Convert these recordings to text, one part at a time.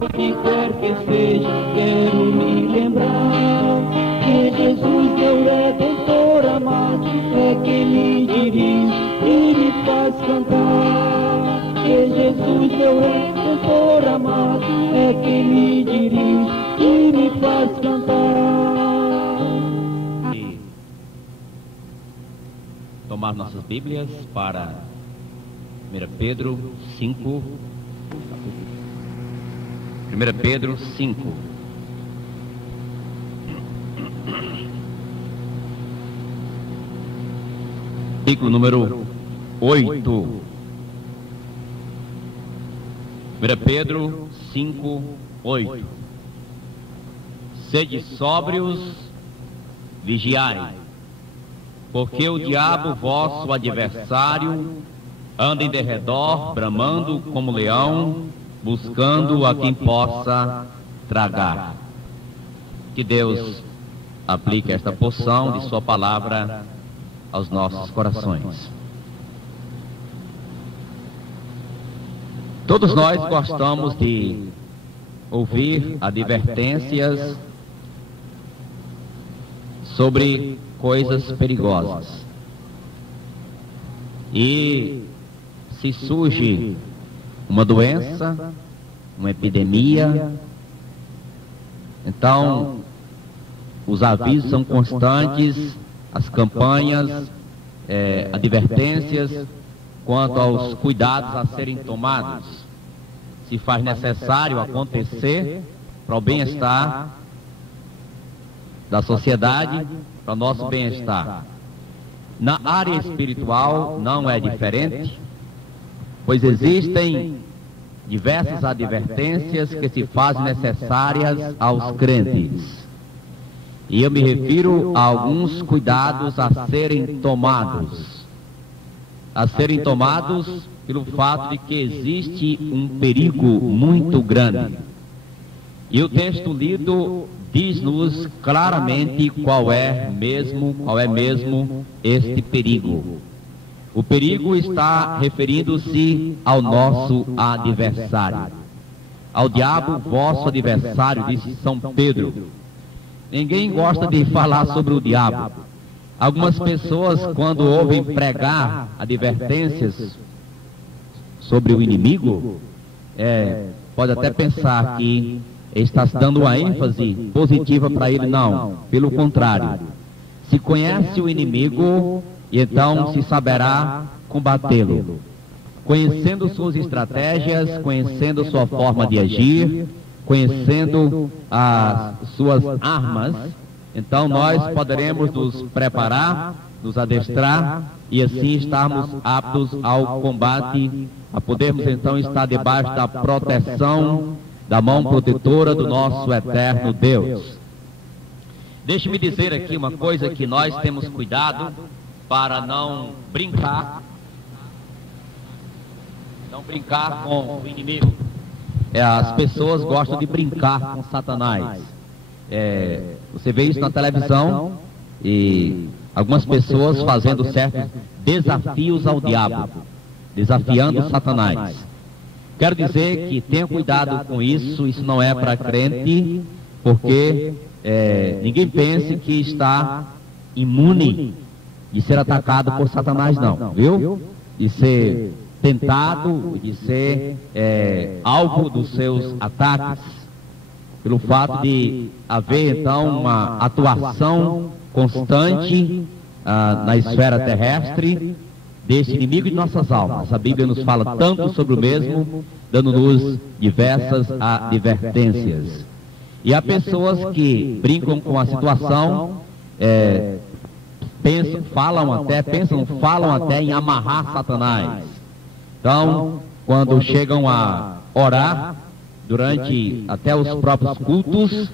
O que quer que seja, quero me lembrar que Jesus, meu Redentor amado, é quem me dirige e me faz cantar. Que Jesus, meu Redentor amado, é quem me dirige e me faz cantar. E tomar nossas Bíblias para 1 Pedro 5. 1 Pedro 5. Versículo número 8. 1 Pedro 5, 8. Sede sóbrios, vigiai, porque o diabo, vosso adversário, anda em derredor, bramando como leão, buscando a quem possa tragar. Que Deus aplique esta porção de sua palavra aos nossos corações. Todos nós gostamos de ouvir advertências sobre coisas perigosas. E se surge uma doença, uma epidemia, então os avisos são constantes, as campanhas, advertências quanto aos cuidados a serem tomados, se faz necessário acontecer para o bem-estar da sociedade, para o nosso bem-estar. Na área espiritual não é diferente, pois existem diversas advertências que se fazem necessárias aos crentes. E eu me refiro a alguns cuidados a serem tomados. A serem tomados pelo fato de que existe um perigo muito grande. E o texto lido diz-nos claramente qual é mesmo este perigo. O perigo está referindo-se ao nosso adversário, ao diabo, vosso adversário, disse São Pedro. Ninguém gosta de falar sobre o diabo. Algumas pessoas, quando ouvem pregar advertências sobre o inimigo, pode até pensar que está se dando uma ênfase positiva para ele. Não, pelo contrário. Se conhece o inimigo, e então se saberá combatê-lo. Conhecendo suas estratégias, conhecendo sua forma de agir, conhecendo as suas armas, então nós poderemos nos preparar, nos adestrar e assim estarmos aptos ao combate, a podermos então estar debaixo da proteção, da mão protetora do nosso eterno Deus. Deixe-me dizer aqui uma coisa, que nós temos cuidado para não brincar com o inimigo. As pessoas gostam de brincar com Satanás. Você vê isso na televisão e algumas pessoas fazendo certos desafios ao diabo, desafiando Satanás. Quero dizer que tenha cuidado com isso. Isso não é para crente, porque ninguém pense que está imune de ser atacado por Satanás, não, viu? De ser tentado, de ser alvo dos seus ataques, pelo fato de haver então uma atuação constante na esfera terrestre desse inimigo de nossas almas. A Bíblia nos fala tanto sobre o mesmo, dando-nos diversas advertências. E há pessoas que brincam com a situação, falam até em amarrar Satanás. Então, quando chegam a orar durante até os próprios cultos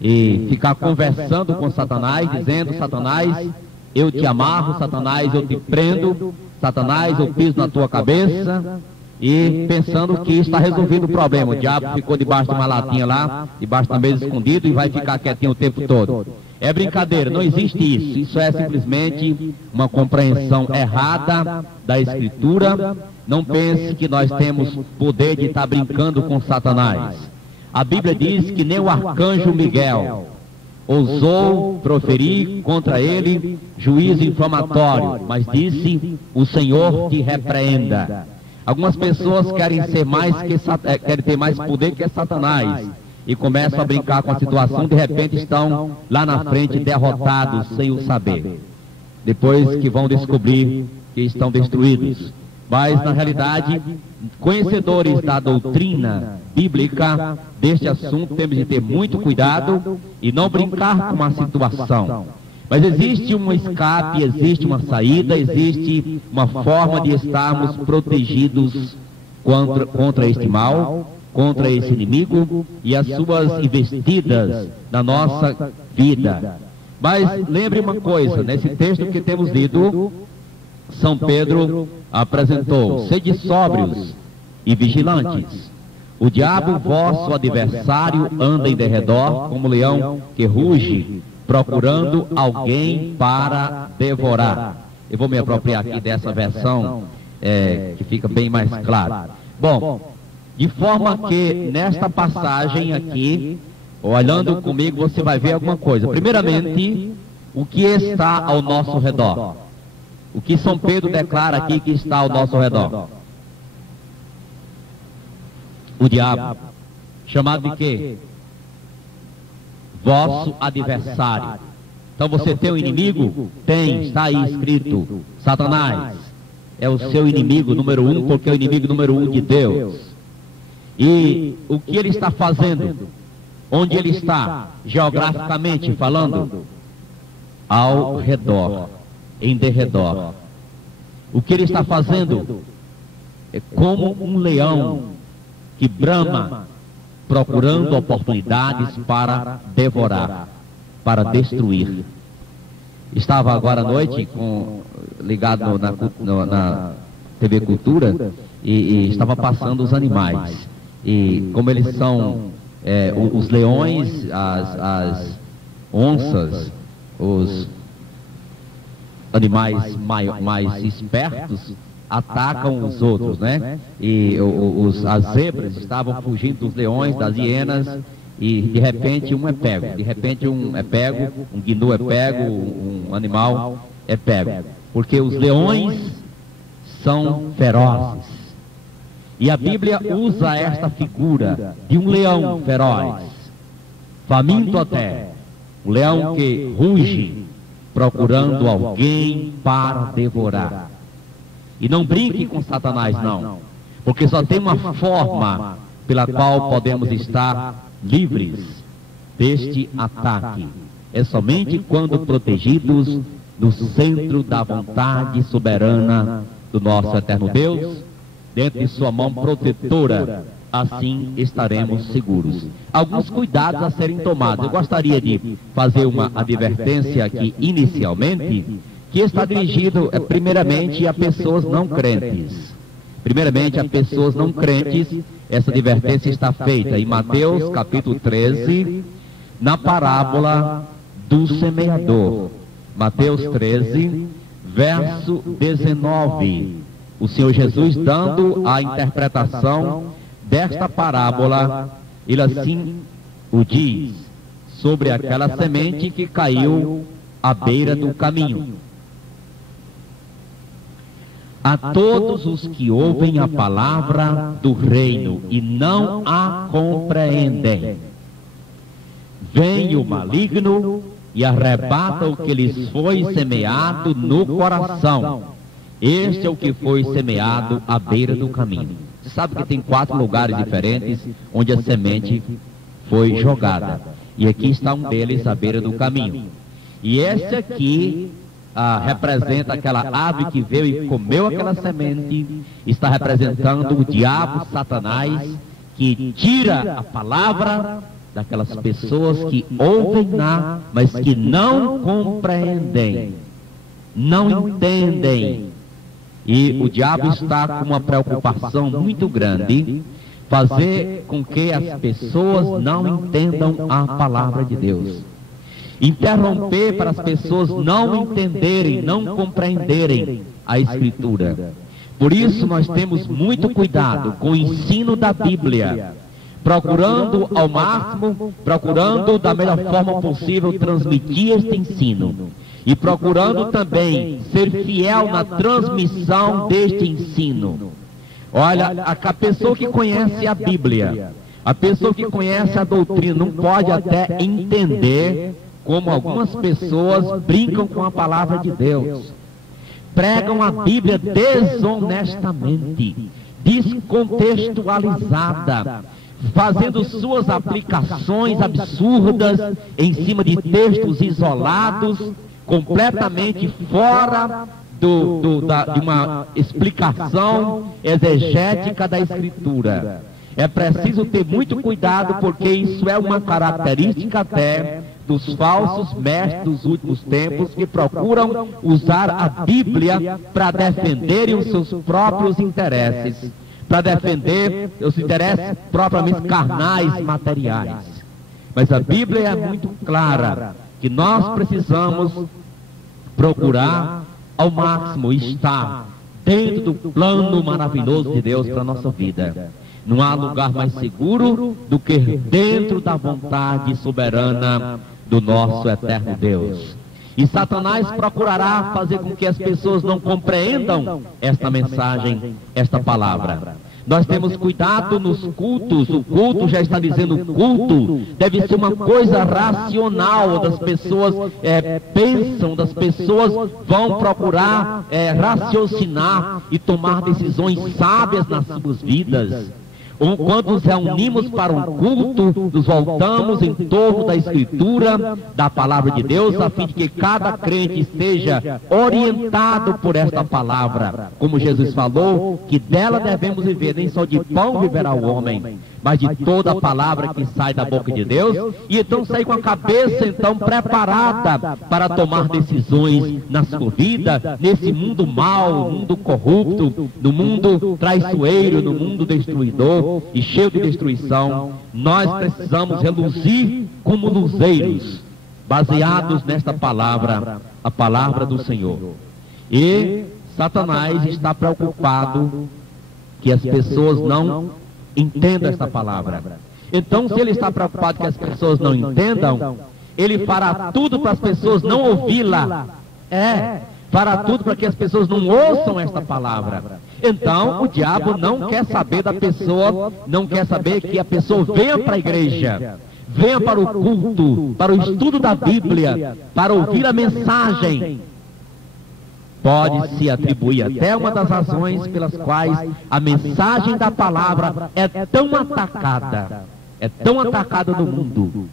e ficar conversando com Satanás, dizendo: Satanás, eu te amarro, Satanás, eu te prendo, Satanás, eu piso na tua cabeça, e pensando que está resolvido o problema. O diabo ficou debaixo de uma latinha lá, debaixo da mesa escondido, e vai ficar quietinho o tempo todo. É brincadeira, não existe isso. Isso é simplesmente uma compreensão errada da Escritura. Não pense que nós temos poder de estar brincando com Satanás. A Bíblia diz que nem o arcanjo Miguel ousou proferir contra ele juízo infamatório, mas disse: o Senhor te repreenda. Algumas pessoas querem ter mais poder que Satanás e começam a brincar com a situação, de repente estão lá na frente derrotados sem o saber. Depois que vão descobrir que estão destruídos. Mas, na realidade, conhecedores da doutrina bíblica deste assunto, temos de ter muito cuidado e não brincar com a situação. Mas existe um escape, existe uma saída, existe uma forma de estarmos protegidos contra este mal, contra esse inimigo e as suas investidas na nossa vida. Mas lembre uma coisa, nesse texto que temos lido, São Pedro apresentou: sede sóbrios e vigilantes. O diabo, vosso adversário, anda em derredor como leão que ruge, procurando alguém para devorar. Eu vou me apropriar aqui dessa versão, que fica bem mais claro. Bom, de forma que nesta passagem aqui, olhando comigo, você vai ver alguma coisa. Primeiramente, o que está ao nosso redor. O que São Pedro declara aqui que está ao nosso redor? O diabo, chamado de quê? Vosso adversário. Então você tem um inimigo? Tem, está aí escrito. Satanás é o seu inimigo número 1, porque é o inimigo número 1 de Deus. E o que ele está fazendo? Onde ele está, geograficamente falando? Ao redor, em derredor. O que ele está fazendo? É como um leão que brama, procurando oportunidades para devorar, para destruir. Estava agora à noite ligado na TV Cultura e estava passando os animais. E como eles são os leões, as onças, os animais mais espertos atacam os outros, né? E as zebras estavam fugindo dos leões, das hienas, e de repente um é pego. De repente um é pego, um gnu é pego, um animal é pego. Porque os leões são ferozes. E a Bíblia usa esta figura de um leão feroz, faminto até, um leão que ruge, procurando alguém para devorar. E não brinque com Satanás, não, porque só tem uma forma pela qual podemos estar livres deste ataque. É somente quando protegidos no centro da vontade soberana do nosso eterno Deus, dentro de sua mão protetora, assim estaremos seguros. Alguns cuidados a serem tomados. Eu gostaria de fazer uma advertência aqui inicialmente, que está dirigido primeiramente a pessoas não crentes. Primeiramente a pessoas não crentes, essa advertência está feita em Mateus capítulo 13, na parábola do semeador. Mateus 13, verso 19. O Senhor Jesus, dando a interpretação desta parábola, ele assim o diz, sobre aquela semente que caiu à beira do caminho. A todos os que ouvem a palavra do reino e não a compreendem, vem o maligno e arrebata o que lhes foi semeado no coração. Este é o que foi semeado à beira do caminho. Você sabe que tem 4 lugares diferentes onde a semente foi jogada. E aqui está um deles à beira do caminho. E esse aqui representa aquela ave que veio e comeu aquela semente. Está representando o diabo, Satanás, que tira a palavra daquelas pessoas que ouvem, mas que não compreendem, não entendem. E o diabo está com uma preocupação muito grande, fazer com que as pessoas não entendam a palavra de Deus. Interromper para as pessoas não entenderem, não compreenderem a Escritura. Por isso nós temos muito cuidado com o ensino da Bíblia, procurando ao máximo, procurando da melhor forma possível transmitir este ensino. E procurando também ser fiel na transmissão deste ensino. Olha, a pessoa que conhece a Bíblia, a pessoa que conhece a doutrina, não pode até entender como algumas pessoas brincam com a palavra de Deus. Pregam a Bíblia desonestamente, descontextualizada, fazendo suas aplicações absurdas em cima de textos isolados, completamente fora de uma explicação exegética da Escritura. É preciso ter muito cuidado, porque isso é uma característica até dos falsos mestres dos últimos tempos, que procuram usar a Bíblia para defenderem os seus próprios interesses, para defender os interesses propriamente carnais, materiais. Mas a Bíblia é muito clara, que nós precisamos procurar ao máximo estar dentro do plano maravilhoso de Deus para a nossa vida. Não há lugar mais seguro do que dentro da vontade soberana do nosso eterno Deus. E Satanás procurará fazer com que as pessoas não compreendam esta mensagem, esta palavra. Nós temos cuidado nos cultos. O culto, já está dizendo, o culto deve ser uma coisa racional, onde as pessoas pensam, onde as pessoas vão procurar raciocinar e tomar decisões sábias nas suas vidas. Quando nos reunimos para um culto, nos voltamos em torno da Escritura, da Palavra de Deus, a fim de que cada crente esteja orientado por esta palavra. Como Jesus falou, que dela devemos viver, nem só de pão viverá o homem, mas de toda a palavra que sai da boca de Deus. E então sair com a cabeça então preparada para tomar decisões na sua vida, nesse mundo mau, no mundo corrupto, no mundo traiçoeiro, no mundo destruidor e cheio de destruição. Nós precisamos reluzir como luzeiros, baseados nesta palavra, a palavra do Senhor. E Satanás está preocupado que as pessoas não entendam esta palavra. Então, se ele está preocupado que as pessoas não entendam, ele fará tudo para as pessoas não ouvi-la. Fará tudo para que as pessoas não ouçam esta palavra. Então, o diabo não quer saber da pessoa, não quer saber que a pessoa venha para a igreja, venha para o culto, para o estudo da Bíblia, para ouvir a mensagem. Pode se atribuir até uma das razões pelas quais a mensagem da palavra é tão atacada no mundo,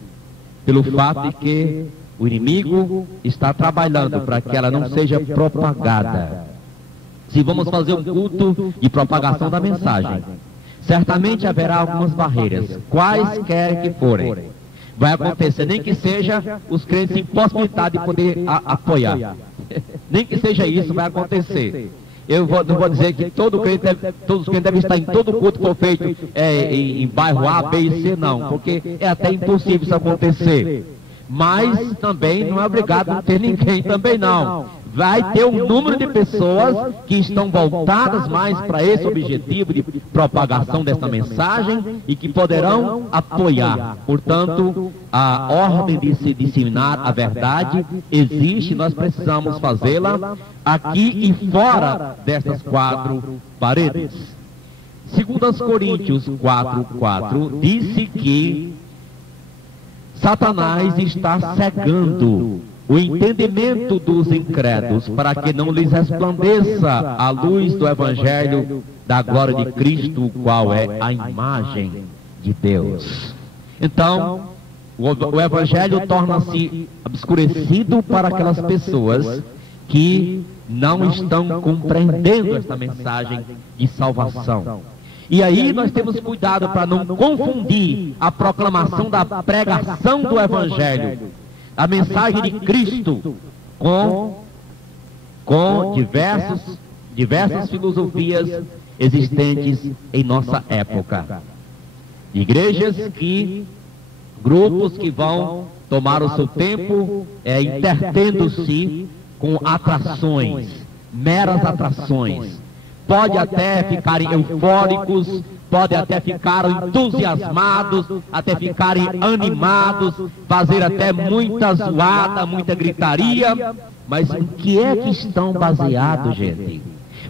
pelo fato de que o inimigo está trabalhando para que ela não seja propagada. Se vamos fazer um culto de propagação da mensagem, certamente haverá algumas barreiras, quaisquer que forem. Vai acontecer, nem que seja os crentes impossibilitados de poder apoiar. Nem que seja isso, vai acontecer. Não vou dizer que todos os crentes devem estar em todo culto que for feito em bairro A, B e C, não, porque é até impossível isso acontecer. Mas também não é obrigado a ter ninguém também não. Vai ter um número de pessoas que estão voltadas mais para esse objetivo de propagação dessa mensagem e que poderão apoiar. Portanto, a ordem de se disseminar a verdade existe, nós precisamos fazê-la aqui e fora destas quatro paredes. 2 Coríntios 4:4 disse que Satanás está cegando o entendimento dos incrédulos, para que não lhes resplandeça a luz do Evangelho da glória de Cristo, o qual é a imagem de Deus. Então, o Evangelho torna-se obscurecido para aquelas pessoas que não estão compreendendo esta mensagem de salvação. E aí nós temos cuidado para não confundir a proclamação da pregação do Evangelho, a mensagem de Cristo, com diversas filosofias existentes em nossa época. Grupos que vão tomar o seu tempo entretendo-se com atrações, meras atrações. Pode até ficarem eufóricos podem até ficar entusiasmados, até ficarem animados, fazer até muita zoada, muita gritaria, mas o que é que estão baseados, gente?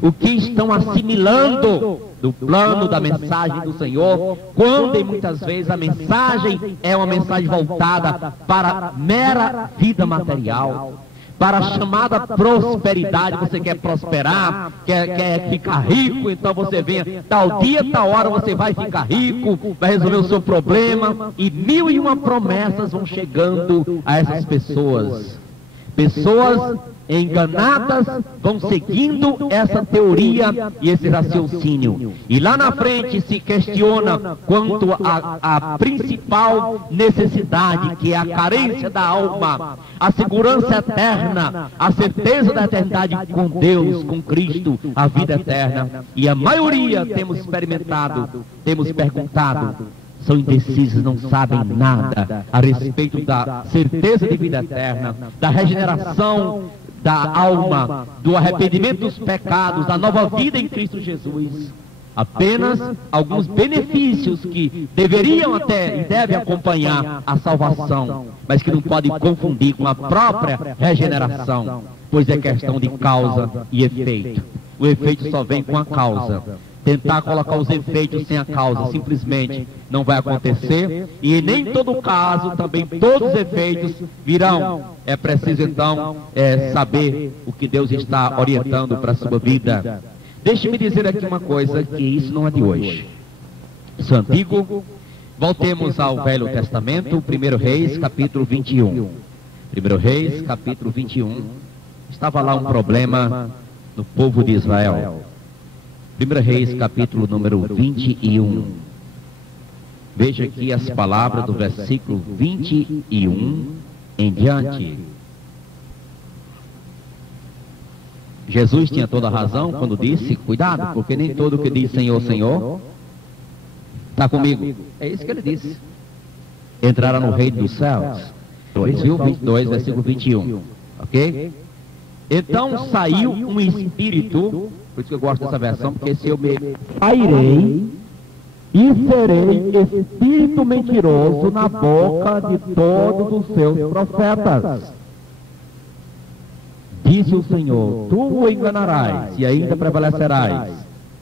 O que estão assimilando do plano da mensagem do Senhor, quando muitas vezes a mensagem é uma mensagem voltada para mera vida material, para a chamada prosperidade. Você quer prosperar, quer ficar rico, então você vem tal dia, tal hora você vai ficar rico, vai resolver o seu problema, e 1001 promessas vão chegando a essas pessoas. Pessoas enganadas vão seguindo essa teoria e esse raciocínio. E lá na frente se questiona quanto à principal necessidade, que é a carência da alma, a segurança eterna, a certeza da eternidade com Deus, com Cristo, a vida eterna. E a maioria temos experimentado, temos perguntado, são indecisos, não sabem nada a respeito da certeza de vida eterna, da regeneração da alma, do arrependimento dos pecados, da nova vida em Cristo Jesus. Apenas alguns benefícios que deveriam até e devem acompanhar a salvação, mas que não podem confundir com a própria regeneração, pois é questão de causa e efeito. O efeito só vem com a causa. Tentar colocar os efeitos sem a causa simplesmente não vai acontecer, e nem em todo caso também todos os efeitos virão. É preciso então saber o que Deus está orientando para a sua vida. Deixe-me dizer aqui uma coisa, que isso não é de hoje, isso é antigo. Voltemos ao Velho Testamento, 1 Reis, capítulo 21. 1 Reis, capítulo 21. Estava lá um problema no povo de Israel. 1 Reis, capítulo número 21. Veja aqui as palavras do versículo 21 em diante. Jesus tinha toda a razão quando disse, cuidado, porque nem todo que diz Senhor, Senhor, está comigo. É isso que ele disse. Entraram no reino dos céus. 22, versículo 21. Ok? Então saiu um espírito, por isso que eu gosto dessa versão, porque se eu me airei e serei espírito mentiroso na boca de todos os seus profetas. Disse o Senhor, tu o enganarás e ainda prevalecerás.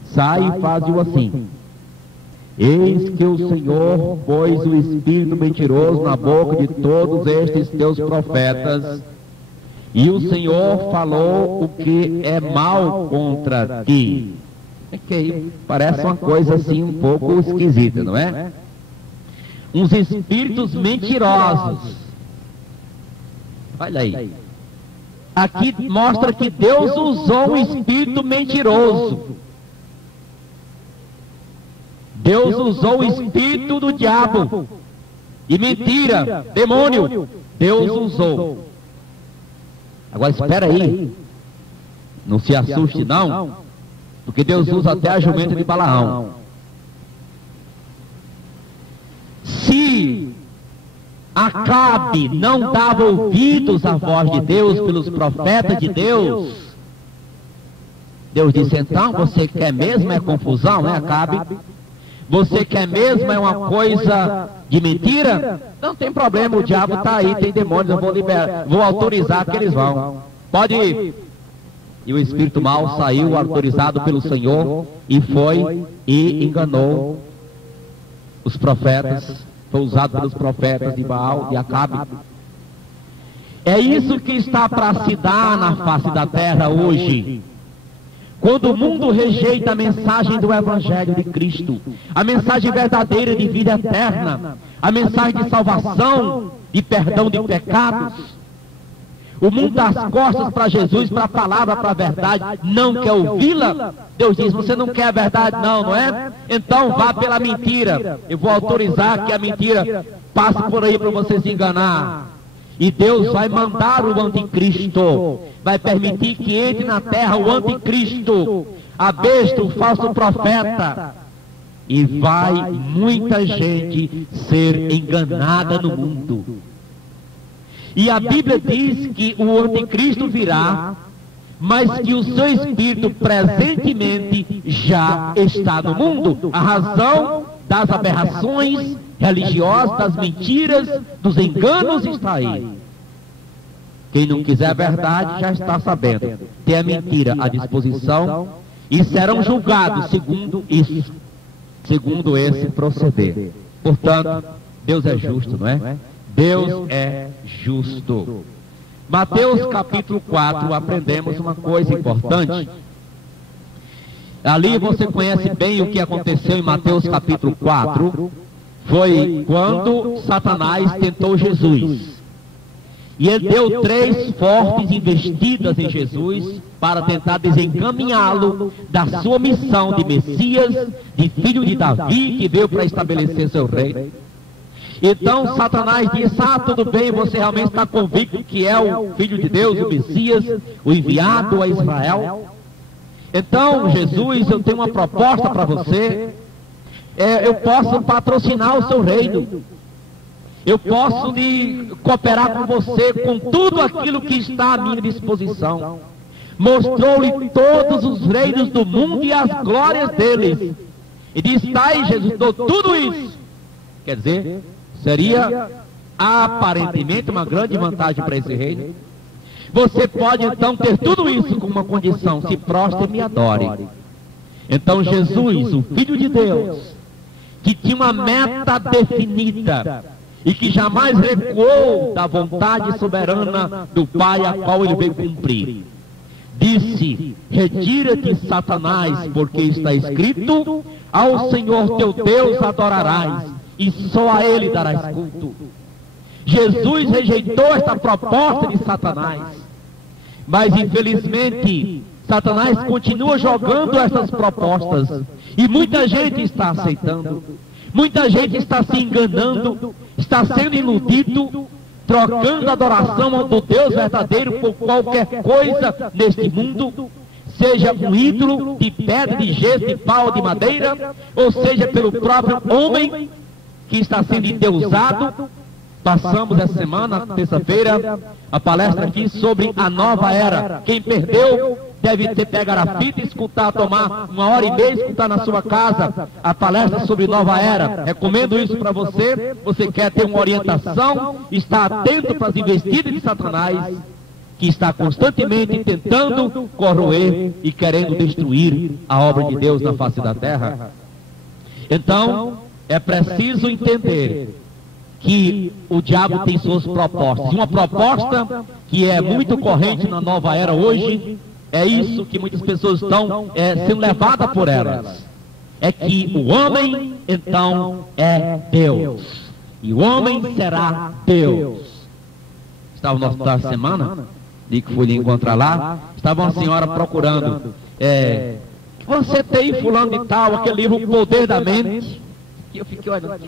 Sai e faz-o assim. Eis que o Senhor pôs o espírito mentiroso na boca de todos estes teus profetas, e o Senhor falou o que é mal contra ti. É que aí parece uma coisa assim um pouco esquisita, não é? Uns espíritos mentirosos. Olha aí. Aqui mostra que Deus usou um espírito mentiroso. Deus usou o espírito do diabo. E mentira, demônio, Deus usou. Agora espera aí, não se assuste não, porque Deus usa até a jumenta de Balaão. Se Acabe não dava ouvidos à voz de Deus pelos profetas de Deus, Deus disse, então você quer mesmo é confusão, né, Acabe? Você quer mesmo é uma coisa de mentira? Não tem problema, o diabo está aí, tem demônios, eu vou liberar, vou autorizar que eles vão. Pode ir. E o espírito mau saiu autorizado pelo Senhor e foi e enganou os profetas, foi usado pelos profetas de Baal, de Acabe. É isso que está para se dar na face da terra hoje. Quando o mundo rejeita a mensagem do Evangelho de Cristo, a mensagem verdadeira de vida eterna, a mensagem de salvação e perdão de pecados, o mundo dá as costas para Jesus, para a palavra, para a verdade, não quer ouvi-la. Deus diz, você não quer a verdade não é? Então vá pela mentira, eu vou autorizar que a mentira passe por aí para você se enganar. E Deus vai mandar o anticristo, vai permitir que entre na terra o anticristo, a besta, o falso profeta, e vai muita gente ser enganada no mundo. E a Bíblia diz que o anticristo virá mas que o seu espírito presentemente já está no mundo. A razão das aberrações religiosas, das mentiras, dos enganos está aí. Quem não quiser a verdade já está sabendo. Tem a mentira à disposição e serão julgados segundo isso, segundo esse proceder. Portanto, Deus é justo, não é? Deus é justo. Mateus capítulo 4, aprendemos uma coisa importante. Ali você conhece bem o que aconteceu em Mateus capítulo 4. Foi quando Satanás tentou Jesus. E ele deu 3 fortes investidas em Jesus para tentar desencaminhá-lo da sua missão de Messias, de filho de Davi, que veio para estabelecer seu reino. Então Satanás disse: tudo bem, você realmente está convicto que é o Filho de Deus, o Messias, o enviado a Israel? Então, Jesus, eu tenho uma proposta para você. Eu posso patrocinar o seu reino. Eu posso lhe cooperar com você com tudo aquilo que está à minha disposição. Mostrou-lhe todos os reinos do mundo e as glórias deles. E disse: está aí, Jesus, dou tudo isso. Quer dizer, seria aparentemente uma grande vantagem para esse reino. Você pode então ter tudo isso com uma condição: se prostre e me adore. Então Jesus, o Filho de Deus, que tinha uma meta definida e que jamais recuou da vontade soberana do Pai, a qual ele veio cumprir, disse: retira-te, Satanás, porque está escrito: ao Senhor teu Deus adorarás, e só a ele darás culto. Jesus rejeitou esta proposta de Satanás, mas infelizmente Satanás continua jogando essas propostas, e muita gente está aceitando, muita gente está se enganando, está sendo iludido, trocando a adoração do Deus verdadeiro por qualquer coisa neste mundo, seja um ídolo de pedra, de gesso, de pau, de madeira, ou seja pelo próprio homem que está sendo endeusado. Passamos essa semana, terça-feira, a palestra aqui sobre a nova era. Quem perdeu deve ter pegar a fita e escutar, tomar 1h30, escutar na sua casa a palestra sobre nova era. Recomendo isso para você. Você quer ter uma orientação, está atento para as investidas de Satanás, que está constantemente tentando corroer e querendo destruir a obra de Deus na face da terra. Então, é preciso entender que o diabo tem suas propostas. E uma proposta que é muito corrente na nova era hoje, é isso que muitas pessoas estão sendo levadas por elas. É que o homem, então, é Deus. E o homem será Deus. Estava no hospital essa semana, de que fui lhe encontrar lá, estava uma senhora procurando. Você tem fulano de tal, aquele livro O Poder da Mente. E eu fiquei olhando,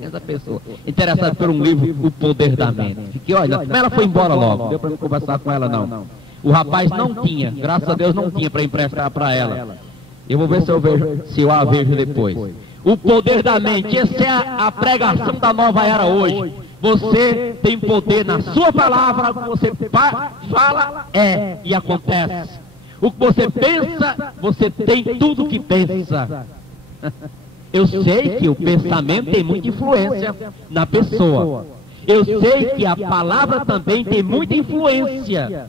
essa pessoa, interessada por um livro, O Poder da Mente. Fiquei olhando, mas ela foi embora logo, não deu para conversar com ela não. O rapaz não tinha, graças a Deus não tinha para emprestar para ela. Eu vou ver se eu a vejo depois. O Poder da Mente, essa é a pregação da nova era hoje. Você tem poder na sua palavra, o que você fala e acontece. O que você pensa, você tem tudo que pensa. Eu sei que o pensamento tem muita influência na pessoa. Eu sei que a palavra também tem muita influência.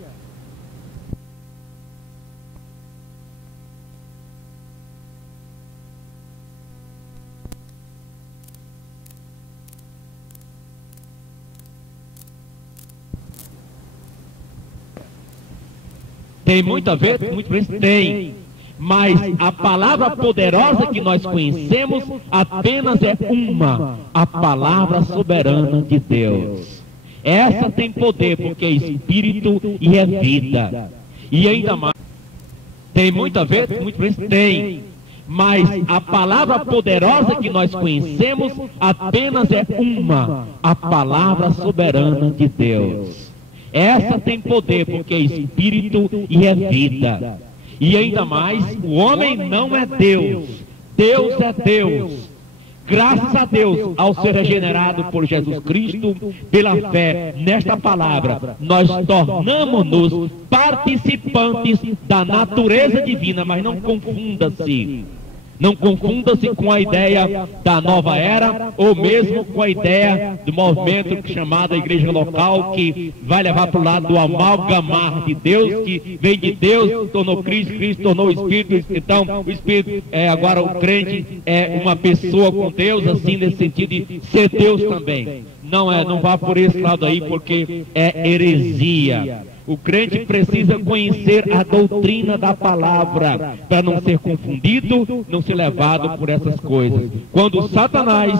Tem muito a ver? Muito bem, tem. Mas a palavra poderosa que nós conhecemos apenas é uma, a palavra soberana de Deus. Essa tem poder porque é espírito e é vida. E ainda mais, tem muito a ver? Muito bem, tem. Mas a palavra poderosa que nós conhecemos apenas é uma, a palavra soberana de Deus. Essa tem poder porque é espírito e é vida. E ainda mais, o homem não é Deus, Deus é Deus. Graças a Deus, ao ser regenerado por Jesus Cristo, pela fé nesta palavra, nós tornamos-nos participantes da natureza divina, mas não confunda-se. Não confunda-se com a ideia da nova era, ou mesmo com a ideia do movimento chamado Igreja Local, que vai levar para o lado do amalgamar de Deus, que vem de Deus, tornou Cristo, Cristo tornou o Espírito, então o Espírito agora o crente é uma pessoa com Deus, assim, nesse sentido de ser Deus também. Não vá por esse lado aí, porque é heresia. O crente precisa conhecer a doutrina da palavra, para não ser confundido, não ser levado por essas coisas. Quando Satanás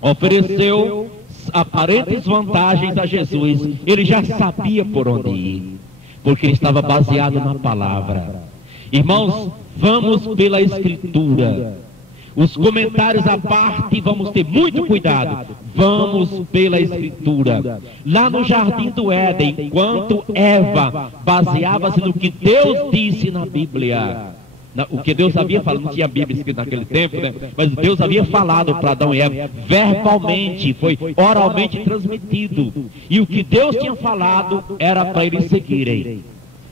ofereceu aparentes vantagens a Jesus, ele já sabia por onde ir, porque ele estava baseado na palavra. Irmãos, vamos pela Escritura. Os comentários à parte, vamos ter muito cuidado. Vamos pela Escritura. Lá no Jardim do Éden, enquanto Eva baseava-se no que Deus disse na Bíblia, o que Deus havia falado, não tinha Bíblia escrita naquele tempo, né? Mas Deus havia falado para Adão e Eva, verbalmente, foi oralmente transmitido. E o que Deus tinha falado era para eles seguirem.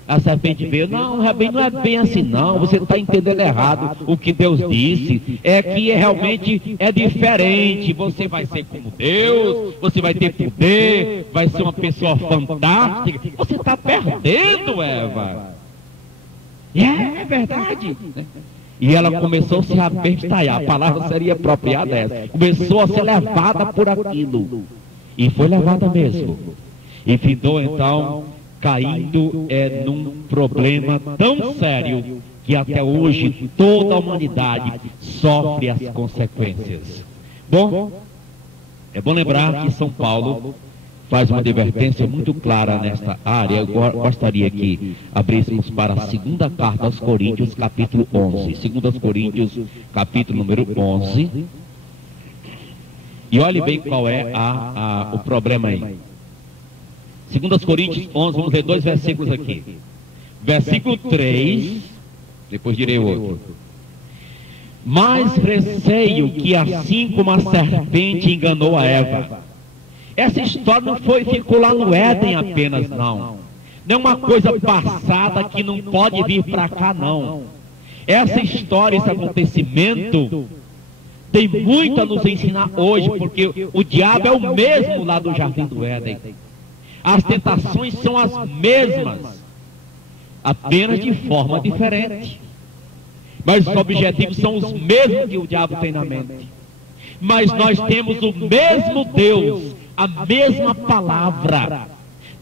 A serpente veio, não é bem assim não, você está entendendo errado. O que Deus disse é que realmente é diferente. Você vai ser como Deus, você vai ter poder, vai ser uma pessoa fantástica. Você está perdendo, Eva. É verdade. E ela começou a se abestalhar, a palavra seria apropriada essa. Começou a ser levada por aquilo. E foi levada mesmo. E findou então caindo num problema tão sério que até hoje toda a humanidade sofre as consequências. Bom, é bom lembrar que São Paulo faz uma advertência muito clara nesta área. Eu gostaria que abríssemos para a segunda carta aos Coríntios, capítulo 11. Segunda aos Coríntios, capítulo número 11. E olhe bem qual é o problema aí. 2 Coríntios 11, vamos ler 2 versículos aqui. Versículo 3, depois direi o outro. Mas receio que assim como a serpente enganou a Eva. Essa história não ficou lá no Éden apenas, não. Não é uma coisa passada que não pode vir para cá, não. Essa história, esse acontecimento, tem muito a nos ensinar hoje, porque o diabo é o mesmo lá do Jardim do Éden. As tentações são as mesmas, apenas de forma diferente. Mas os objetivos são os mesmos que o diabo tem na mente. Mas nós temos o mesmo Deus, a mesma palavra.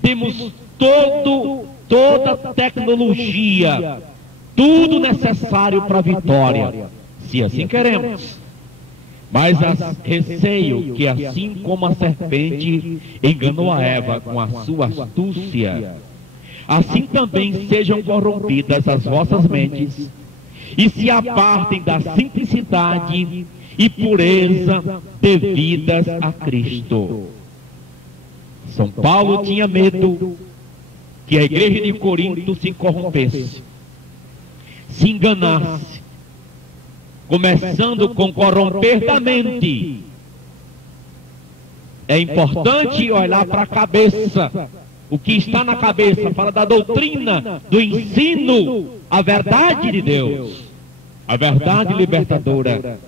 Temos toda a tecnologia, tudo necessário para a vitória, se assim queremos. Mas receio que assim como a serpente enganou a Eva com a sua astúcia, assim também sejam corrompidas as vossas mentes e se apartem da simplicidade e pureza devidas a Cristo. São Paulo tinha medo que a igreja de Corinto se corrompesse, se enganasse, começando com corromper da mente. É importante olhar para a cabeça, o que está na cabeça, fala da doutrina, do ensino, a verdade de Deus, a verdade libertadora.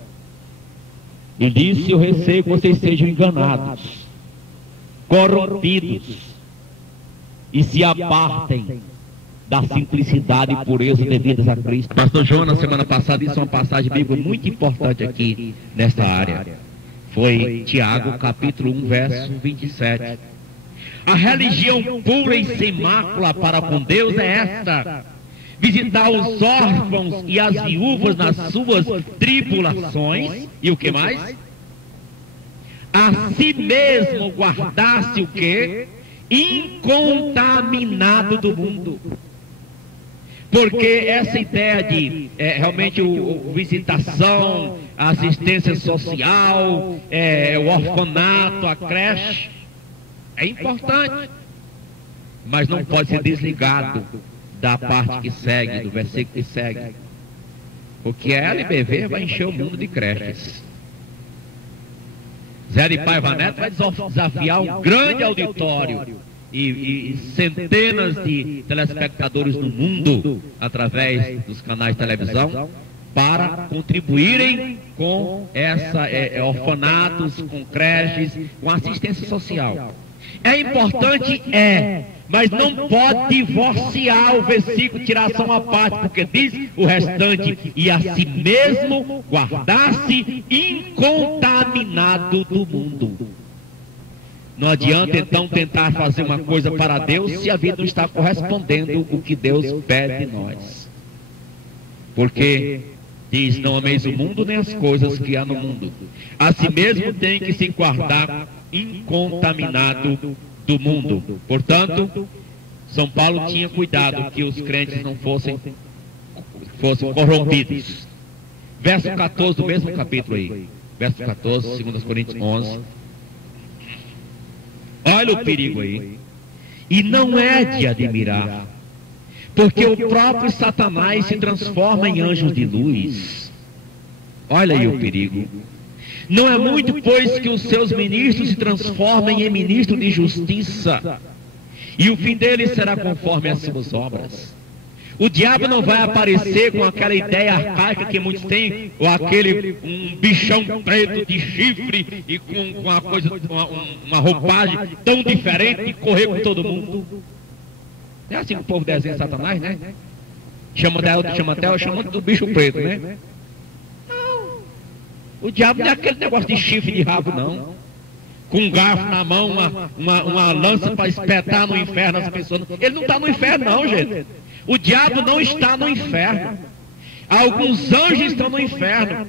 E disse: eu receio que vocês sejam enganados, corrompidos, e se apartem da simplicidade e pureza devidas a Cristo. Pastor João, na semana passada, isso é uma passagem bíblica muito importante aqui nesta área. Foi Tiago, capítulo 1, verso 27. A religião pura e sem mácula para com Deus é esta: visitar os órfãos e as viúvas nas suas tribulações. E o que mais? A si mesmo guardar-se o quê? Incontaminado do mundo. Porque essa ideia de realmente visitação, a assistência social, o orfanato, a creche, é importante, mas não pode ser desligado da parte que segue, do versículo que segue. Porque a LBV vai encher o mundo de creches. Zé de Paiva Neto vai desafiar um grande auditório e centenas de telespectadores no mundo, através dos canais de televisão, para contribuírem com orfanatos, com creches, com assistência social. É importante, mas não pode divorciar o versículo, tirar só uma parte, porque diz o restante: e a si mesmo guardar-se incontaminado do mundo. Não adianta então tentar fazer uma coisa para Deus se a vida não está correspondendo o que Deus pede de nós. Porque diz: não ameis o mundo nem as coisas que há no mundo. A si mesmo tem que se guardar incontaminado do mundo. Portanto, São Paulo tinha cuidado que os crentes não fossem corrompidos. Verso 14 do mesmo capítulo aí. Verso 14, 2 Coríntios 11. Olha o perigo aí. E não é de admirar, porque o próprio Satanás se transforma em anjos de luz. Olha aí o perigo. Não é muito, pois, que os seus ministros se transformem em ministros de justiça, e o fim deles será conforme as suas obras. O diabo não vai aparecer com aquela ideia arcaica que muitos têm, ou um bichão preto de chifre e com uma roupagem tão diferente e correr com todo mundo. É assim que o povo desenha Satanás, né? Chama do bicho preto, né? O diabo não é aquele negócio de chifre de rabo, não. Com um garfo na mão, uma lança para espetar no inferno as pessoas. Ele não está no inferno, não, gente. O diabo não está no inferno. Alguns anjos estão no inferno.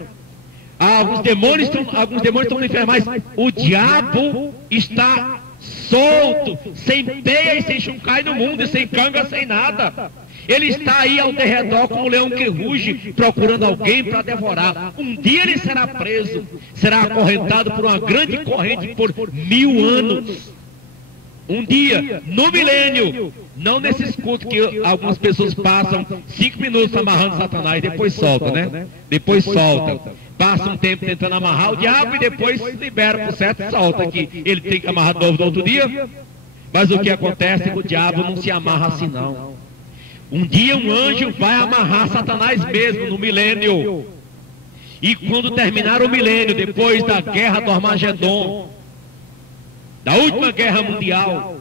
Alguns demônios estão no inferno. Mas o diabo está solto, sem peia e sem chucai no mundo, e sem canga, sem nada. Ele está aí ao derredor como um leão que ruge, procurando alguém para devorar. Um dia ele será preso, será acorrentado por uma grande corrente por 1000 anos. Um dia, no milênio, não nesses cultos que algumas pessoas passam 5 minutos amarrando Satanás e depois solta, né? Depois solta. Passa um tempo tentando amarrar o diabo e depois se libera por certo, solta que ele tem que amarrar de novo no outro dia. Mas o que acontece é que o diabo não se amarra assim, não. Um dia um anjo vai amarrar Satanás mesmo no milênio. E quando terminar o milênio, depois da guerra do Armagedon, da última guerra mundial,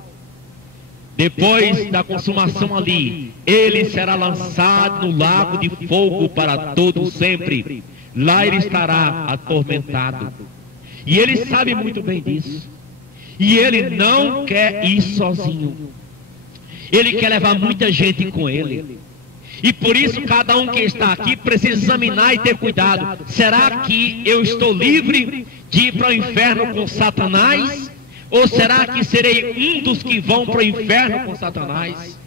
depois da consumação ali, ele será lançado no lago de fogo para todo sempre. Lá ele estará atormentado. E ele sabe muito bem disso. E ele não quer ir sozinho. Ele quer levar muita gente com ele. E por isso cada um que está aqui precisa examinar e ter cuidado. Será que eu estou livre de ir para o inferno com Satanás? Ou será que serei um dos que vão para o inferno com Satanás?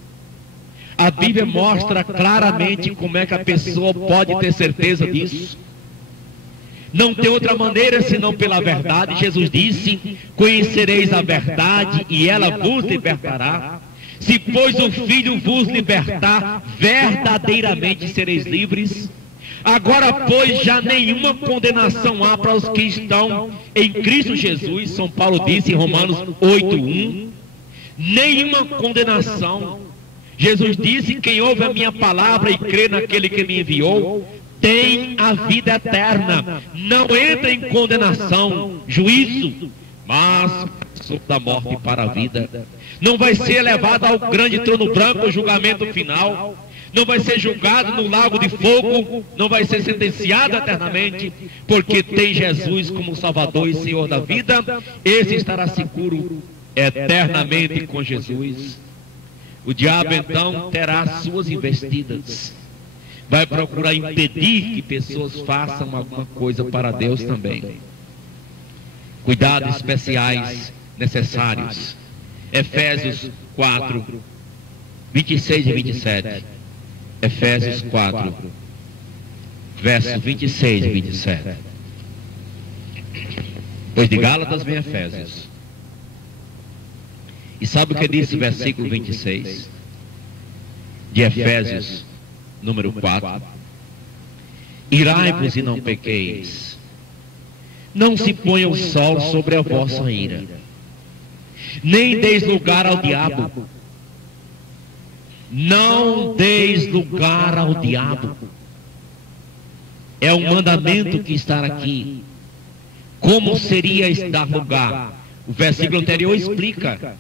A Bíblia mostra claramente como é que a pessoa pode ter certeza disso. Não tem outra maneira senão pela verdade. Jesus disse: conhecereis a verdade e ela vos libertará. Se, pois, o Filho vos libertar, verdadeiramente sereis livres. Agora, pois, já nenhuma condenação há para os que estão em Cristo Jesus. São Paulo disse em Romanos 8:1. Nenhuma condenação. Jesus disse: quem ouve a minha palavra e crê naquele que me enviou, tem a vida eterna. Não entra em condenação, juízo, mas da morte para a vida. Não vai ser levado ao grande trono branco, o julgamento final. Não vai ser julgado no lago de fogo. Não vai ser sentenciado eternamente, porque tem Jesus como Salvador e Senhor da vida. Esse estará seguro eternamente com Jesus. O diabo então terá suas investidas. Vai procurar impedir que pessoas façam alguma coisa para Deus também. Cuidados especiais necessários. Efésios 4, 26 e 27. Efésios 4, versos 26 e 27. Pois de Gálatas vem Efésios. E sabe o que diz o versículo 26? De Efésios, número 4. Irai-vos e não pequeis. Não se ponha o sol sobre a vossa ira, nem deis lugar ao diabo. Não deis lugar ao diabo. É um mandamento que está aqui. Como seria dar lugar? O versículo anterior explica.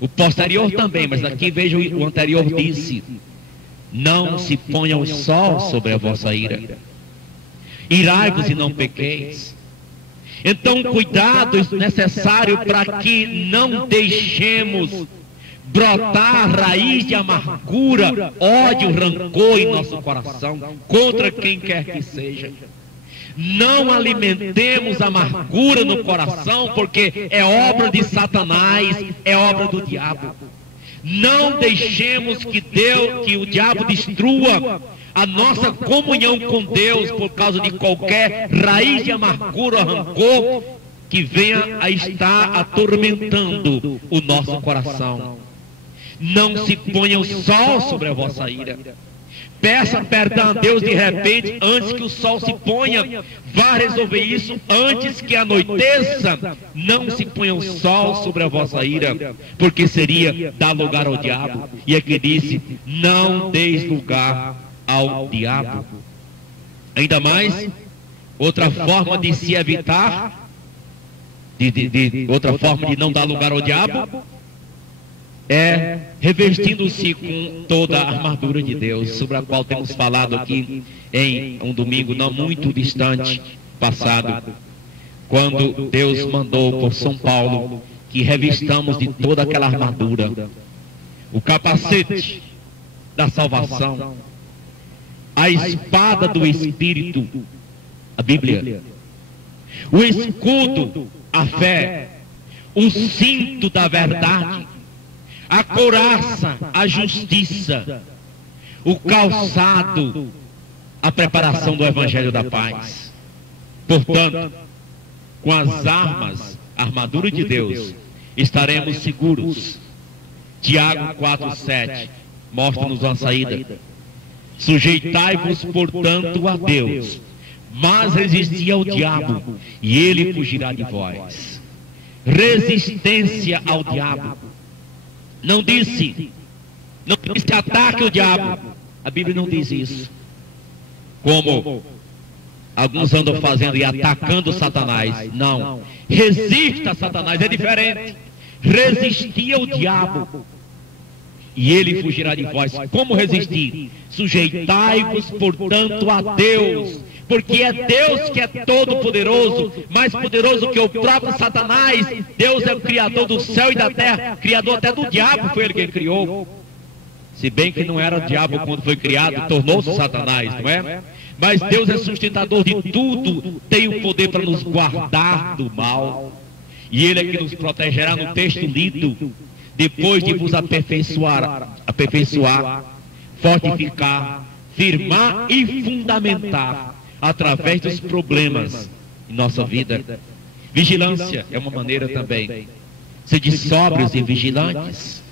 O posterior também, mas aqui veja o anterior disse: não se ponha o sol sobre a vossa ira. Irai-vos e não pequeis. Então, cuidado necessário para que não deixemos brotar raiz de amargura, ódio, rancor em nosso coração contra quem quer que seja. Não alimentemos amargura no coração, porque é obra de Satanás, é obra do diabo. Não deixemos que o diabo destrua a nossa comunhão com Deus por causa de qualquer raiz de amargura ou rancor que venha a estar atormentando o nosso coração. Não se ponha o sol sobre a vossa ira. Peça perdão a Deus de repente, antes que o sol se ponha. Vá resolver isso antes que anoiteça. Não se ponha o sol sobre a vossa ira, porque seria dar lugar ao diabo. E aqui disse: não deis lugar ao diabo. Ainda mais, outra forma de se evitar, outra forma de não dar lugar ao diabo, é revestindo-se com toda a armadura de Deus, sobre a qual temos falado aqui em um domingo não muito distante passado, quando Deus mandou por São Paulo que revistamos de toda aquela armadura, o capacete da salvação, a espada do Espírito, a Bíblia, o escudo, a fé, o cinto da verdade, a couraça, a justiça, o calçado, a preparação do Evangelho da paz. Portanto, com as armas, a armadura de Deus, estaremos seguros. Tiago 4,7 mostra-nos uma saída. Sujeitai-vos, portanto, a Deus, mas resisti ao diabo, e ele fugirá de vós. Resistência ao diabo. Não disse ataque o diabo. A Bíblia não diz isso. Como alguns andam fazendo e atacando Satanás. Não. Resista a Satanás, é diferente. Resistir ao diabo, e ele fugirá de vós. Como resistir? Sujeitai-vos, portanto, a Deus, porque é Deus que é todo poderoso, mais poderoso que o próprio Satanás. Deus é o criador do céu e da terra, criador até do diabo, foi ele quem criou. Se bem que não era o diabo quando foi criado, tornou-se Satanás, não é? Mas Deus é sustentador de tudo, tem o poder para nos guardar do mal, e ele é que nos protegerá. No texto lido, depois de vos aperfeiçoar, fortificar, firmar e fundamentar através dos problemas em nossa vida. Vigilância é uma maneira também. Sede sóbrios e vigilantes.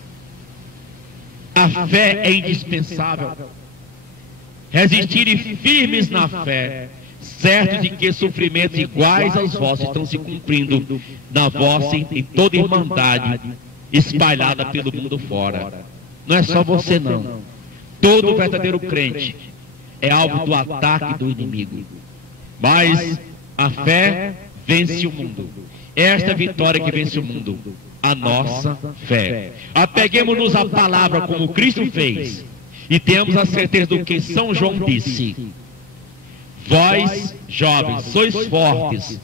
A fé é indispensável. Resistirem firmes na fé, certos de que sofrimentos iguais aos vossos estão se cumprindo na vossa e em toda irmandade espalhada pelo mundo fora. Não é só você não. Todo verdadeiro crente é alvo do ataque do inimigo. Mas a fé vence o mundo. Esta é a vitória que vence o mundo, a nossa fé. Apeguemos-nos à palavra como Cristo fez, e temos a certeza do que São João disse: vós, jovens, sois fortes,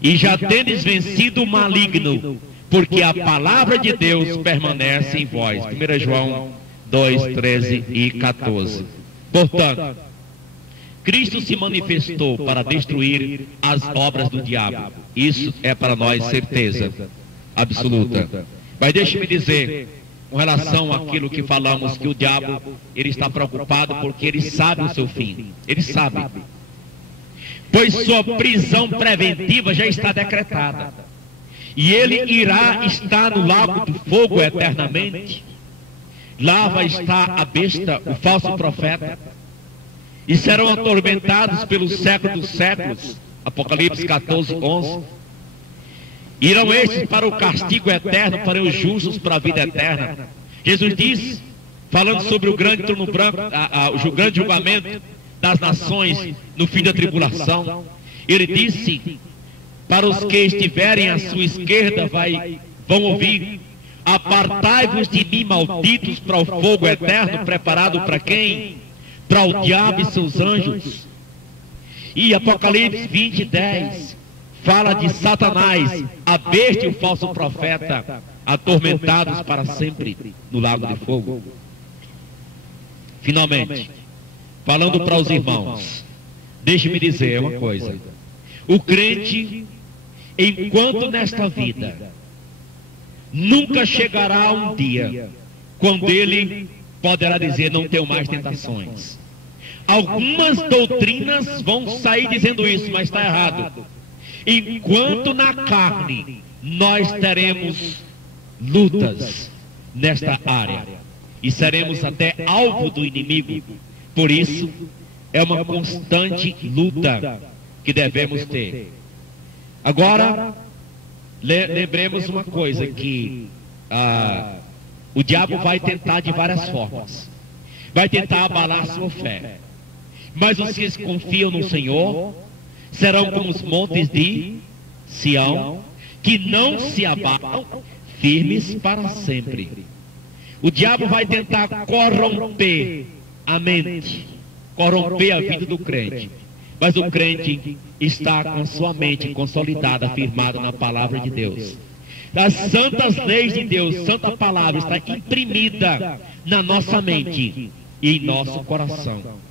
e já tendes vencido o maligno, porque a palavra de Deus permanece em vós. 1 João 2, 13 e 14. Portanto, Cristo se manifestou para destruir as obras do diabo. Isso é para nós certeza absoluta. Mas deixe-me dizer, com relação àquilo que falamos, que o diabo, ele está preocupado porque ele sabe o seu fim. Ele sabe. Pois sua prisão preventiva já está decretada. E ele irá estar no lago do fogo eternamente. Lá vai estar a besta, o falso profeta, e serão atormentados pelos séculos dos séculos. Apocalipse 14, 11. Irão estes para o castigo eterno, para os justos para a vida eterna. Jesus disse, falando sobre o grande trono branco, o grande julgamento das nações no fim da tribulação, ele disse, para os que estiverem à sua esquerda vão ouvir: apartai-vos de mim, malditos, para o fogo eterno, preparado para quem? Para o diabo e seus anjos. E Apocalipse 20, 10 fala de Satanás, a besta e o falso profeta, atormentados para sempre no lago de fogo. Finalmente, falando para os irmãos, deixe-me dizer uma coisa: o crente, enquanto nesta vida, nunca chegará um dia quando ele poderá dizer: não tenho mais tentações. Algumas doutrinas vão sair dizendo isso, mas está errado. Enquanto na carne nós teremos lutas nesta área e seremos até alvo do inimigo. Por isso é uma constante luta que devemos ter. Agora, lembremos uma coisa, que o diabo vai tentar de várias formas. Vai tentar abalar sua fé. Mas os que confiam no Senhor serão como os montes de Sião, que não se abalam, firmes para sempre. O diabo vai tentar corromper a mente, corromper a vida do crente. Mas o crente está com sua mente consolidada, firmada na palavra de Deus. As santas leis de Deus, santa palavra, está imprimida na nossa mente e em nosso coração.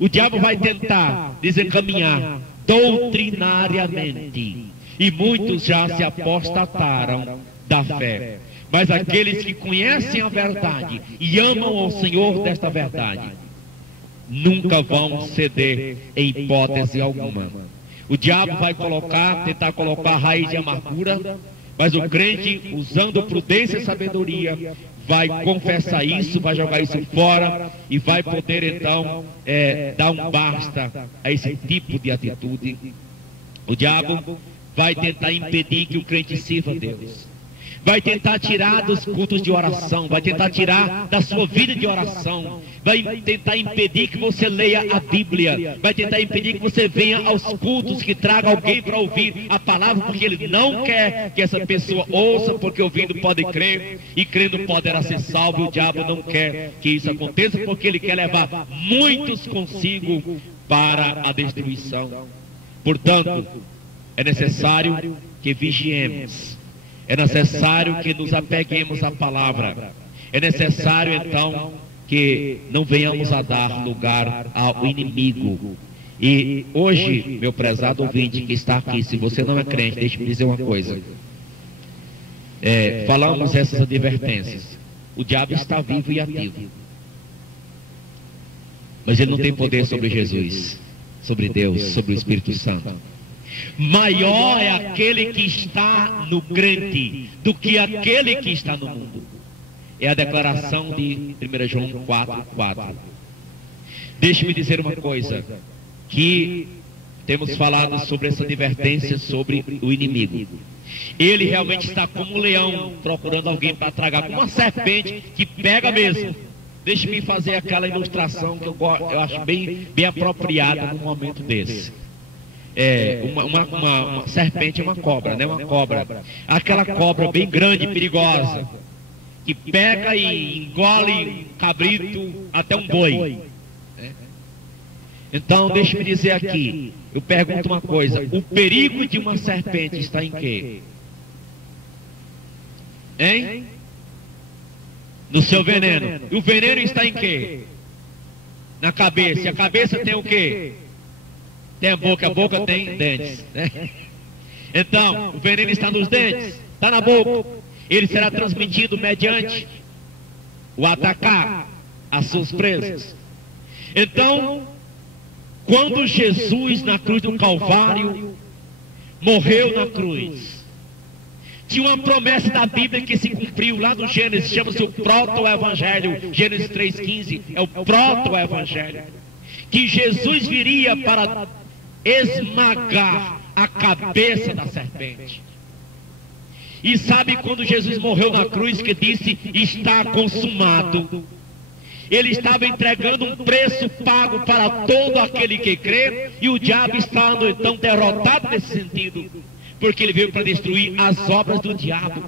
O diabo vai tentar desencaminhar doutrinariamente, e muitos já se apostataram da fé. Mas aqueles que conhecem a verdade e amam ao Senhor desta verdade, nunca vão ceder em hipótese alguma. O diabo vai tentar colocar raiz de amargura, mas o crente, usando prudência e sabedoria, vai confessar isso, vai jogar isso fora e vai poder então dar um basta a esse tipo de atitude. O diabo vai tentar impedir que o crente sirva a Deus, vai tentar tirar dos cultos de oração, vai tentar tirar da sua vida de oração, vai tentar impedir que você leia a Bíblia, vai tentar impedir que você venha aos cultos, que traga alguém para ouvir a palavra, porque ele não quer que essa pessoa ouça, porque ouvindo pode crer, e crendo poderá ser salvo. O diabo não quer que isso aconteça, porque ele quer levar muitos consigo para a destruição. Portanto, é necessário que vigiemos. É necessário que nos apeguemos à palavra. É necessário, então, que não venhamos a dar lugar ao inimigo. E hoje, meu prezado ouvinte que está aqui, se você não é crente, deixe-me dizer uma coisa. Falamos essas advertências. O diabo está vivo e ativo. Mas ele não tem poder sobre Jesus, sobre Deus, sobre o Espírito Santo. Maior é aquele que está no crente do que aquele que está no mundo. É a declaração de 1 João 4:4. Deixe-me dizer uma coisa, que temos falado sobre essa advertência sobre o inimigo. Ele realmente está como um leão procurando alguém para tragar, como uma serpente que pega mesmo. Deixe-me fazer aquela ilustração que eu acho bem apropriada num momento desse. Uma serpente é uma cobra, né? Uma cobra. Aquela cobra bem grande e perigosa, que pega e engole um cabrito até um boi. Então, deixe-me dizer aqui, eu pergunto uma coisa: o perigo de uma serpente está em quê? Hein? No seu veneno. E o veneno está em quê? Na cabeça. E a cabeça tem o quê? Tem a boca tem dentes, né? Então, o veneno está nos dentes, está na boca. Ele será transmitido mediante o atacar as suas presas. Então, quando Jesus na cruz do Calvário morreu na cruz, tinha uma promessa da Bíblia que se cumpriu lá no Gênesis, chama-se o proto-evangelho. Gênesis 3,15 é o proto-evangelho, que Jesus viria para esmagar a cabeça da serpente. E sabe quando Jesus morreu na cruz que disse, está consumado? Ele estava entregando um preço pago para todo aquele que crê, e o diabo estava então derrotado nesse sentido, porque ele veio para destruir as obras do diabo.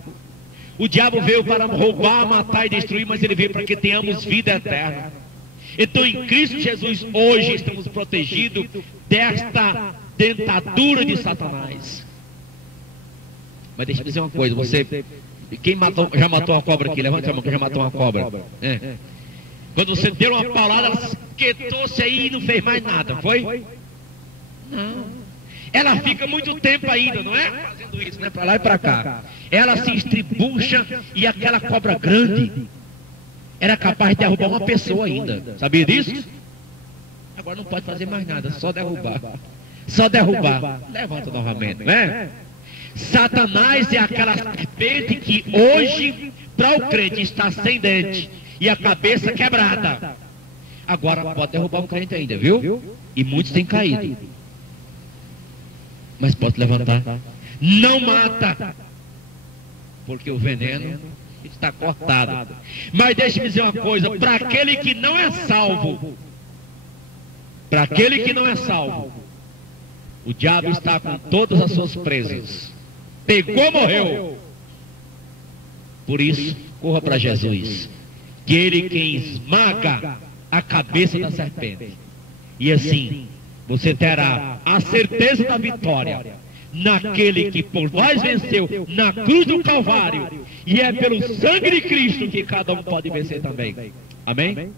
O diabo veio para roubar, matar e destruir, mas ele veio para que tenhamos vida eterna. Então em Cristo Jesus hoje estamos protegidos desta dentadura de Satanás. Mas deixa eu dizer uma coisa, quem já matou uma cobra aqui? Levante a mão, quem já matou uma cobra? Quando você deu uma paulada, ela esquentou-se aí e não fez mais nada, foi? Não. Ela fica muito tempo ainda, não é? Fazendo isso, né? Para lá e para cá. Ela se estribucha, e aquela cobra grande era capaz de derrubar uma pessoa ainda. Sabia disso? Agora não pode fazer mais nada, só derrubar. Só derrubar. Levanta novamente, não é? Satanás é aquela serpente que hoje, para o crente, está sem dente e a cabeça quebrada. Agora pode derrubar um crente ainda, viu? E muitos têm caído. Mas pode levantar. Não mata, porque o veneno está cortado. Mas deixe-me dizer uma coisa, para aquele que não é salvo, o diabo está com todas as suas presas. Pegou, morreu. Por isso, corra para Jesus, que ele quem esmaga a cabeça da serpente. E assim, você terá a certeza da vitória naquele que por nós venceu na cruz do Calvário. E é pelo sangue de Cristo que cada um pode vencer também. Amém?